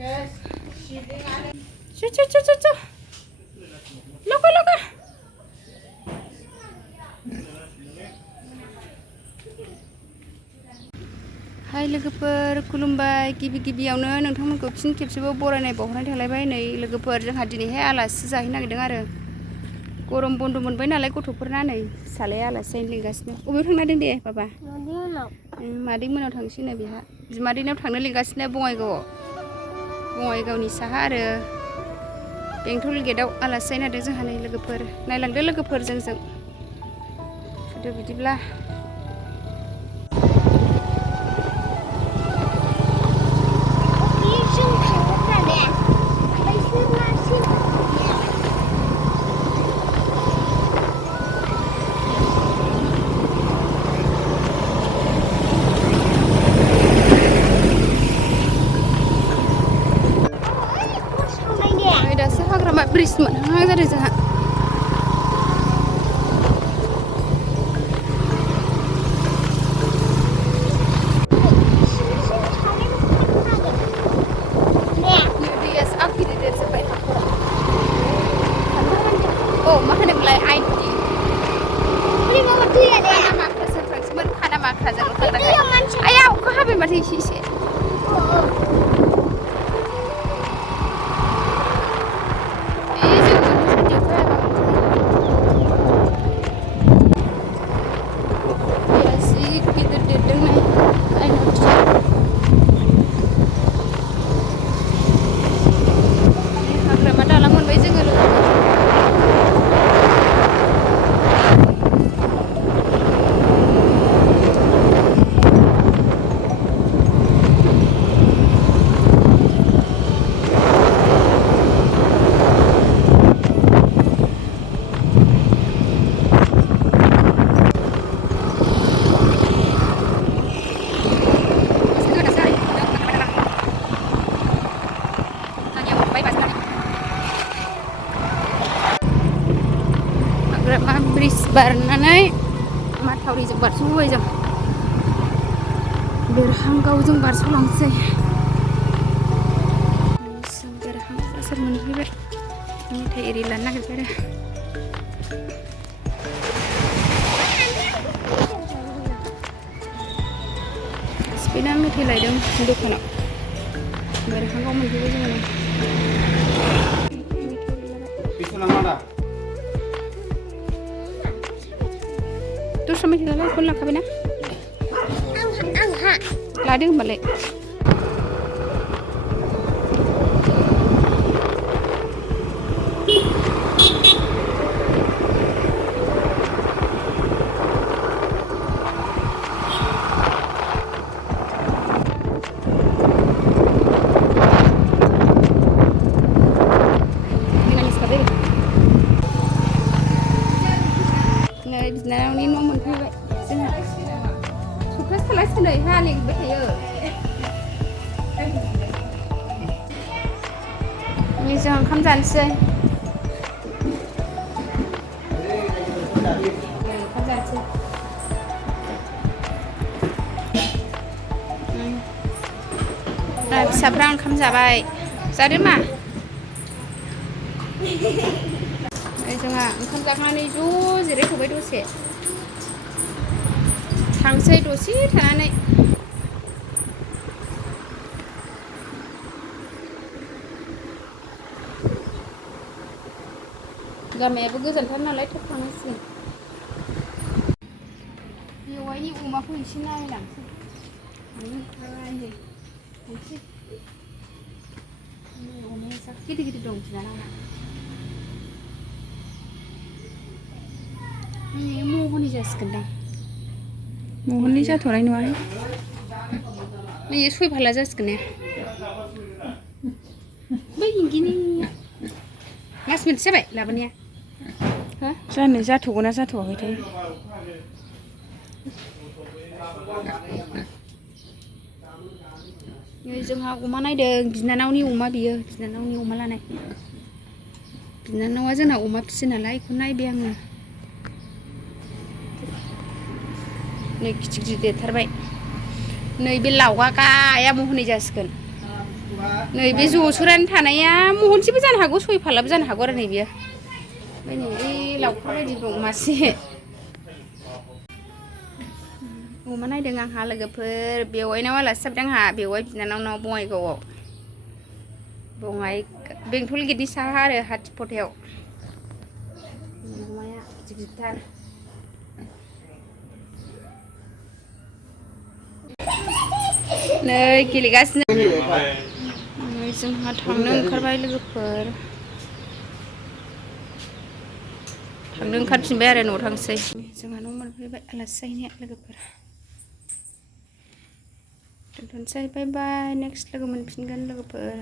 Cu. Loka. Hai लोगोफोर खुलुमबाय गिबियावनो नोंथांमोनखौ फिन खेबसेबाव बरायनाय बावहरनाय थालायबाय नै लोगोफोर जोंहा दिनैहाय आलासि जाहैनो नागिरदों आरो गरम बन्द मोनबाय नालाय गथ'फोरना नै फिसालाया आलासि जाहैनो लिंगासिनो अबेयाव थांनादों दे बाबा मादै मोनाव थांसैनो बेहा बिमादैनाव थांनो लिंगासिनो बङाइगावनि साहा आरो बेंटल गेटआव आलासि जाहैनो नागिरदों जोंहा नै लोगोफोर नायलांदो लोगोफोर जोंजों फैदो बिदिब्ला ब्रिज मोनहां जादों जोंहा दैया गिदिर देरजोब्बाय मा होनोमोनलाय खानामाख्राजों आया अखा हाबाय माथो एसे ब्रिज बारनानै माथावरिजों बारस'बोबाय जों बेरहांगावजों बारस'लांसै जों बेरहां बाजार मोनफैबाय मेथाइ एरि लानो नागिरबाय आरो स्पिना मेथाइ लायदों दखानाव बेरहांगाव मोनफैबाय जोङो दस्रा मेथाइ लाला बेखौनो लाखाबायना लादो होमबालाय बिनानावनि न' मोनफैबाय जोंहा सप्तासे थालासिनो नै हालेंबाय थायो नै जों ओंखाम जानोसै फिसाफ्रा ओंखाम जाबाय जादो मा जोंहा ओंखाम जाखांनानै ज' जिरायथ'बाय दसे थांसै दसे थानानै गामियाबो गोजानथार नालाय थाब थांनांसिगोन बेवाइनि अमाखौ एसे नायलांसै अमाया जा गिदिर दं बिनानावा महननि जासिगोनदां महननि जाथ'नाय नङाहाय नै 6 फाला जासिगोन ने बै इंगिनिया मास मोनसे जाबाय लाबोनाया हो जानो जाथ'गोना जाथ'वाखैथाय जोंहा अमा नायदों बिनानावनि अमा बियो बिनानावनि अमा लानाय बिनानावा जोंना अमा फिसियो नालाय बेखौ नायबाय आङो नै गिदिर देरथारबाय नै बे लावगा गाया महनै जासिगोन नैबे जसुरानि थानाया महनसेबो जानो हागौ 6 फालाबो जानो हागौ आरो नैबे ओमफ्राय नै लावखार बायदि दं मासे अमा नायदों आंहा लोगोफोर बेवाइनाव आलासि जाबोदों आंहा बेवाइ बिनानावनाव बङाइगावआव बङाइ बेंटल गेटनि साहा आरो हाथिपथायाव अमाया गिदिर गिदिरथार नै गेलेगासिनो जोंहा थांनो ओंखारबाय लोगोफोर थांनो ओंखारफिनबाय आरो न'आव थांसै जोंहा न' मोनफैबाय आलासि जाहैनाया लोगोफोर दोनथ'नोसै बाय बाय नेक्स्ट लोगो मोनफिनगोन लोगोफोर